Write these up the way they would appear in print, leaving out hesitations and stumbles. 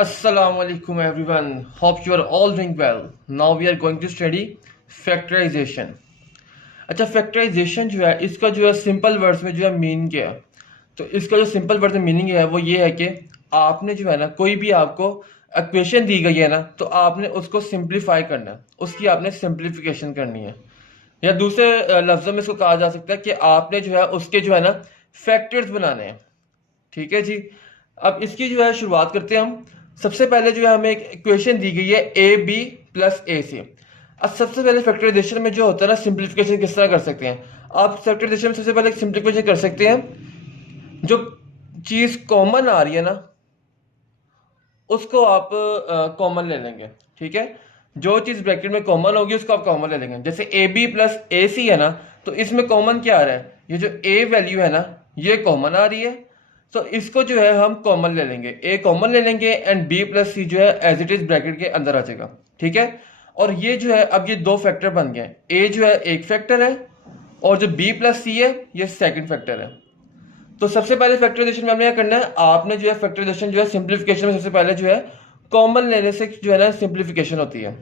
Assalamu alaikum everyone. Hope you are all doing well. Now we are going to study factorization. अच्छा factorisation जो है इसका जो है सिंपल वर्ड्स में जो है मीन क्या है। तो इसका जो सिंपल वर्ड में मीनिंग है वो ये है कि आपने जो है ना कोई भी आपको इक्वेशन दी गई है ना तो आपने उसको सिंप्लीफाई करना है, उसकी आपने सिंप्लीफिकेशन करनी है, या दूसरे लफ्ज़ों में इसको कहा जा सकता है कि आपने जो है उसके जो है ना फैक्टर्स बनाने हैं। ठीक है जी। अब इसकी जो है शुरुआत करते हैं हम। सबसे पहले जो है हमें एक इक्वेशन दी गई है ए बी प्लस ए सी। अब सबसे पहले फैक्टराइजेशन में जो होता है ना सिंप्लीफिकेशन किस तरह कर सकते हैं। आप फैक्टराइजेशन में सबसे पहले सिंप्लीफिकेशन कर सकते हैं, जो चीज़ कॉमन आ रही है ना उसको आप कॉमन ले लेंगे। ठीक है, जो चीज़ ब्रैकेट में कॉमन होगी उसको आप कॉमन ले लेंगे। जैसे ए बी प्लस ए सी है ना, तो इसमें कॉमन क्या आ रहा है, ये जो ए वैल्यू है ना ये कॉमन आ रही है, तो इसको जो है हम कॉमन ले लेंगे, ए कॉमन ले लेंगे एंड बी प्लस सी जो है एज इट इज ब्रैकेट के अंदर आ जाएगा। ठीक है, और ये जो है अब ये दो फैक्टर बन गए, ए जो है एक फैक्टर है और जो बी प्लस सी है ये सेकंड फैक्टर है। तो सबसे पहले फैक्टराइजेशन में हमने क्या करना है, आपने जो है फैक्टराइजेशन जो है सिंप्लीफिकेशन में सबसे पहले जो है कॉमन लेने से जो है ना सिंप्लीफिकेशन होती है।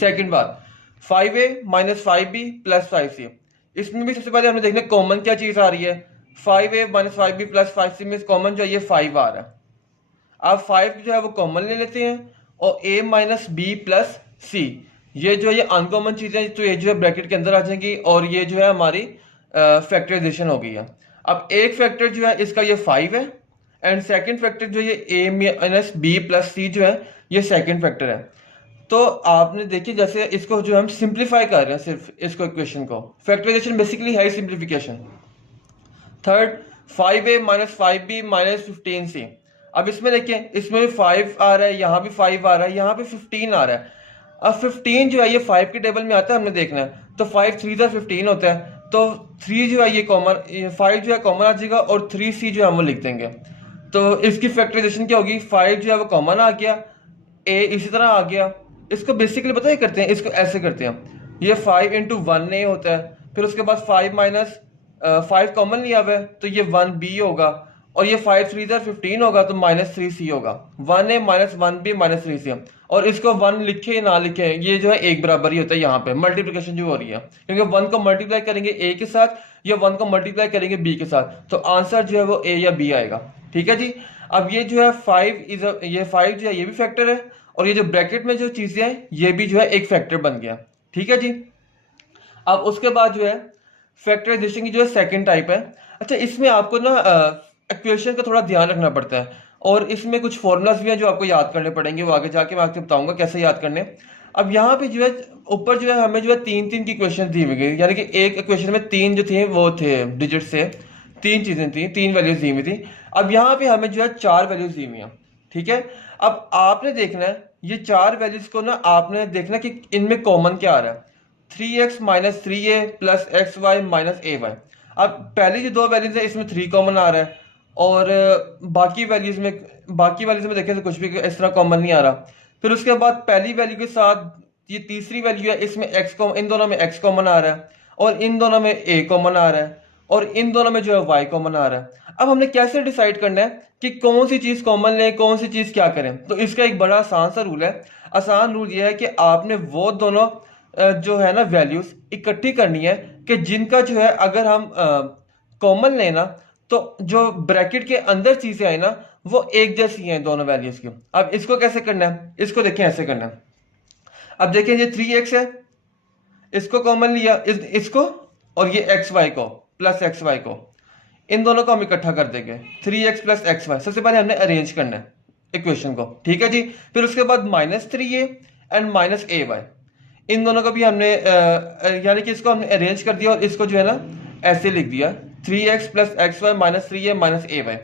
सेकंड बात, 5a minus 5b plus 5c। इसमें भी सबसे पहले हमने देखना कॉमन क्या चीज आ रही है। 5a minus 5b plus 5c में कॉमन जो है ये 5 आ रहा है। आप 5 जो है वो कॉमन ले लेते हैं और a माइनस बी प्लस सी, ये जो है ये अनकॉमन चीजें तो ये जो है ब्रैकेट के अंदर आ जाएंगी और ये जो है हमारी फैक्टराइजेशन हो गई है। अब एक फैक्टर जो है इसका ये 5 है एंड सेकंड फैक्टर जो ये a माइनस बी प्लस सी जो है ये सेकंड फैक्टर है। तो आपने देखिए जैसे इसको जो हम सिंप्लीफाई कर रहे हैं सिर्फ इसको इक्वेशन को, फैक्टराइजेशन बेसिकली है simplification. Third, 5a minus 5b minus 15c। अब इसमें देखिए इसमें भी 5 आ रहा है, यहाँ भी 5 आ रहा है, यहाँ भी 15 आ रहा है। अब 15 जो है ये 5 के टेबल में आता है, हमने देखना है तो 5 3 15 होता है, तो 3 जो है ये कॉमन, 5 जो है कॉमन आ जाएगा और 3c जो है हम वो लिख देंगे। तो इसकी फैक्टराइजेशन क्या होगी, 5 जो है वो कॉमन आ गया, a इसी तरह आ गया। इसको बेसिकली पता है करते हैं, इसको ऐसे करते हैं, ये 5 इंटू 1a होता है, फिर उसके बाद 5 माइनस 5 कॉमन लिया हुआ है तो ये 1b होगा, और ये 5 3 15 होगा तो माइनस 3c होगा। 1a minus 1b minus 3c, और इसको 1 लिखे या ना लिखे ये जो है एक बराबर ही होता है। यहाँ पे मल्टीप्लिकेशन जो हो रही है, क्योंकि 1 को मल्टीप्लाई करेंगे a के साथ या 1 को मल्टीप्लाई करेंगे b के साथ, तो आंसर जो है वो a या b आएगा। ठीक है जी। अब ये जो है 5 ये 5 जो है ये भी फैक्टर है, और ये जो ब्रैकेट में जो चीजें हैं ये भी जो है एक फैक्टर बन गया। ठीक है जी। अब उसके बाद जो है फैक्टराइजेशन की जो है सेकंड टाइप है। अच्छा, इसमें आपको ना इक्वेशन का थोड़ा ध्यान रखना पड़ता है, और इसमें कुछ फॉर्मूलाज भी हैं जो आपको याद करने पड़ेंगे, वो आगे जाके मैं आपको बताऊंगा कैसे याद करने। अब यहाँ पे जो है ऊपर जो है हमें जो है तीन तीन की इक्वेशन दी हुई गई, यानी कि एक इक्वेशन में तीन जो थे वो थे डिजिट से, तीन चीजें थी, तीन वैल्यूज दी हुई थी। अब यहाँ पे हमें जो है चार वैल्यूज दी हुई हैं। ठीक है, अब आपने देखना है ये चार वैल्यूज को ना आपने देखना कि इनमें कॉमन क्या आ रहा है। 3x minus 3a plus x y minus a y. अब पहली जो दो वैल्यूज है इसमें 3 कॉमन आ रहा है, और बाकी वैल्यूज में देखें तो कुछ भी इस तरह कॉमन नहीं आ रहा। फिर उसके बाद पहली वैल्यू के साथ ये तीसरी वैल्यू है, इसमें x कॉमन, इन दोनों में x कॉमन आ रहा है, और इन दोनों में a कॉमन आ रहा है, और इन दोनों में जो है y कॉमन आ रहा है। अब हमने कैसे डिसाइड करना है कि कौन सी चीज कॉमन लें, कौन सी चीज क्या करें। तो इसका एक बड़ा आसान सा रूल है। आसान रूल यह है कि आपने वो दोनों जो है ना वैल्यूज इकट्ठी करनी है कि जिनका जो है अगर हम कॉमन लेना तो जो ब्रैकेट के अंदर चीजें आई ना वो एक जैसी हैं दोनों वैल्यूज की। अब इसको कैसे करना है, इसको देखें ऐसे करना है। अब देखें ये 3x है, इसको कॉमन लिया इसको, और ये एक्स वाई को प्लस एक्स वाई को, इन दोनों को हम इकट्ठा कर देंगे 3x प्लस एक्स वाई। सबसे पहले हमने अरेंज करना है इक्वेशन को। ठीक है जी। फिर उसके बाद -3a and minus a y, इन दोनों को भी हमने यानी कि इसको हमने अरेंज कर दिया और इसको जो है ना ऐसे लिख दिया 3x plus x y minus 3a minus a y.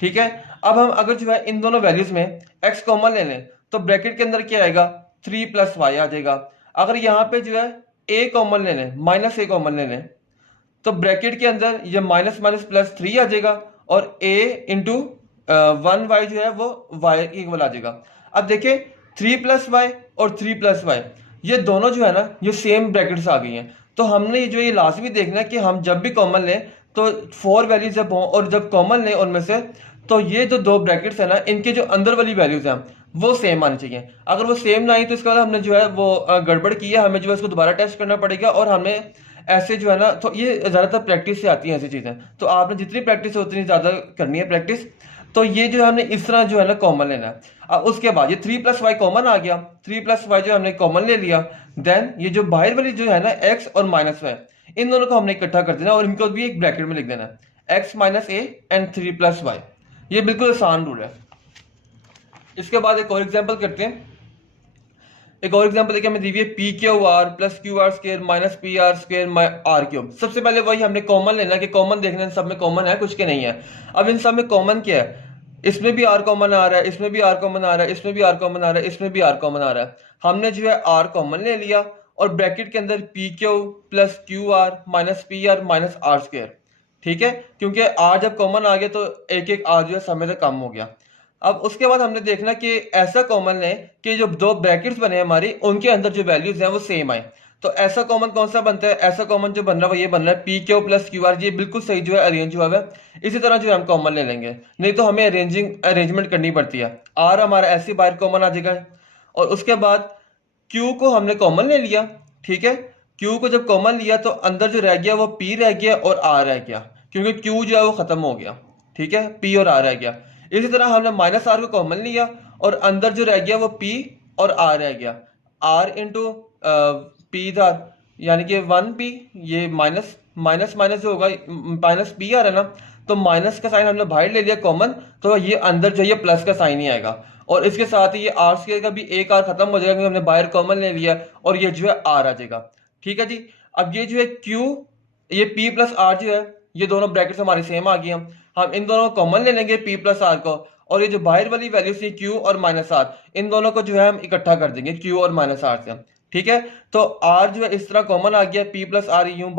ठीक है, अब हम अगर जो है इन दोनों वैल्यूज में x कॉमन ले लें तो ब्रैकेट के अंदर क्या आएगा, 3 प्लस वाई आ जाएगा। अगर यहाँ पे जो है a कॉमन ले लें, माइनस a कॉमन ले लें, तो ब्रैकेट के अंदर ये माइनस माइनस प्लस 3 आ जाएगा, और a इंटू 1y जो है वो y इक्वल आ जाएगा। अब देखिए 3 प्लस वाई और 3 प्लस वाई ये दोनों जो है ना ये सेम ब्रैकेट्स आ गई हैं। तो हमने जो ये लाजमी देखना है कि हम जब भी कॉमन लें तो 4 वैल्यूज जब हों और जब कॉमन लें उनमें से तो ये जो दो ब्रैकेट्स है ना, इनके जो अंदर वाली वैल्यूज हैं वो सेम आनी चाहिए। अगर वो सेम ना आई तो इसका मतलब हमने जो है वो गड़बड़ की है, हमें जो है इसको दोबारा टेस्ट करना पड़ेगा। और हमें ऐसे जो है ना, तो ये ज़्यादातर प्रैक्टिस से आती हैं ऐसी चीज़ें, तो आपने जितनी प्रैक्टिस हो उतनी ज़्यादा करनी है प्रैक्टिस। तो ये जो है हमने इस तरह जो है ना कॉमन लेना है। अब उसके बाद ये 3+y कॉमन आ गया, 3+y जो हमने कॉमन ले लिया। देन ये जो बाहर वाली जो है ना x और -y, इन दोनों को हमने इकट्ठा कर देना और इनको भी एक ब्रैकेट में लिख देना है, x - a एंड 3+y। ये बिल्कुल आसान रूल है। इसके बाद एक और एग्जांपल करते हैं। एक और एग्जांपल देखिए हमें दी हुई है PQR + QR² - PR² R³। सबसे पहले वही हमने कॉमन लेना कि कॉमन देखना है, सब में कॉमन है कुछ के नहीं है। अब इन सब में कॉमन क्या है, इसमें भी R कॉमन आ रहा है, इसमें भी R कॉमन आ रहा है, इसमें भी R कॉमन आ रहा है, इसमें भी R कॉमन आ रहा है। हमने जो है R कॉमन ले लिया और ब्रैकेट के अंदर PQ + QR - PR - R²। ठीक है, क्योंकि R जब कॉमन आ गया तो एक एक R जो है समय से कम हो गया। अब उसके बाद हमने देखना कि ऐसा कॉमन है कि जो दो ब्रैकेट्स बने हमारी उनके अंदर जो वैल्यूज हैं वो सेम आए। तो ऐसा कॉमन कौन सा बनता है, ऐसा कॉमन जो बन रहा है वो ये बन रहा है PQ + QR। ये बिल्कुल सही जो है अरेंज हुआ है। इसी तरह जो है हम कॉमन ले लेंगे, नहीं तो हमें अरेंजमेंट करनी पड़ती है। R हमारा ऐसे बाहर कॉमन आ जाएगा और उसके बाद Q को हमने कॉमन ले लिया। ठीक है, Q को जब कॉमन लिया तो अंदर जो रह गया वो P रह गया और R रह गया, क्योंकि Q जो है वो खत्म हो गया। ठीक है, P और R रह गया। इसी तरह हमने -R को कॉमन लिया और अंदर जो रह गया वो P और R रह गया। R इंटू P था, यानी कि 1P, ये माइनस माइनस माइनस जो होगा -P आ रहा है ना, तो माइनस का साइन हमने बाहर ले लिया कॉमन, तो ये अंदर जो है प्लस का साइन ही आएगा। और इसके साथ ही ये R² का भी एक R खत्म हो जाएगा क्योंकि हमने बाहर कॉमन ले लिया और ये जो है R आ जाएगा। ठीक है जी। अब ये जो है Q, ये P + R जो है, ये दोनों ब्रैकेट्स हमारे सेम आ गए। हम इन दोनों को कॉमन ले लेंगे P + R को, और ये जो बाहर वाली वैल्यू थी Q और -R, इन दोनों को जो है हम इकट्ठा कर देंगे Q और -R से। ठीक है, तो R जो है इस तरह कॉमन आ गया, P + R यूं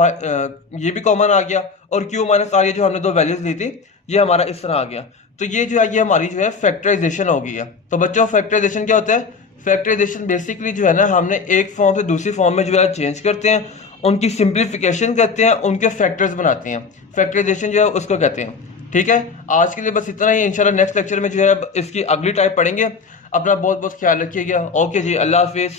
ये भी कॉमन आ गया, और Q - R ये जो हमने दो वैल्यूज ली थी ये हमारा इस तरह आ गया। तो ये जो है ये हमारी जो है फैक्टराइजेशन हो गई है। तो बच्चों फैक्टराइजेशन क्या होता है, फैक्टराइजेशन बेसिकली जो है ना, हमने एक फॉर्म से दूसरी फॉर्म में जो है चेंज करते हैं, उनकी सिंप्लीफिकेशन करते हैं, उनके फैक्टर्स बनाते हैं। फैक्टराइजेशन जो है उसको कहते हैं। ठीक है, आज के लिए बस इतना ही। इंशाल्लाह नेक्स्ट लेक्चर में जो है इसकी अगली टाइप पढ़ेंगे। अपना बहुत बहुत ख्याल रखिएगा। ओके जी, अल्लाह हाफिज़।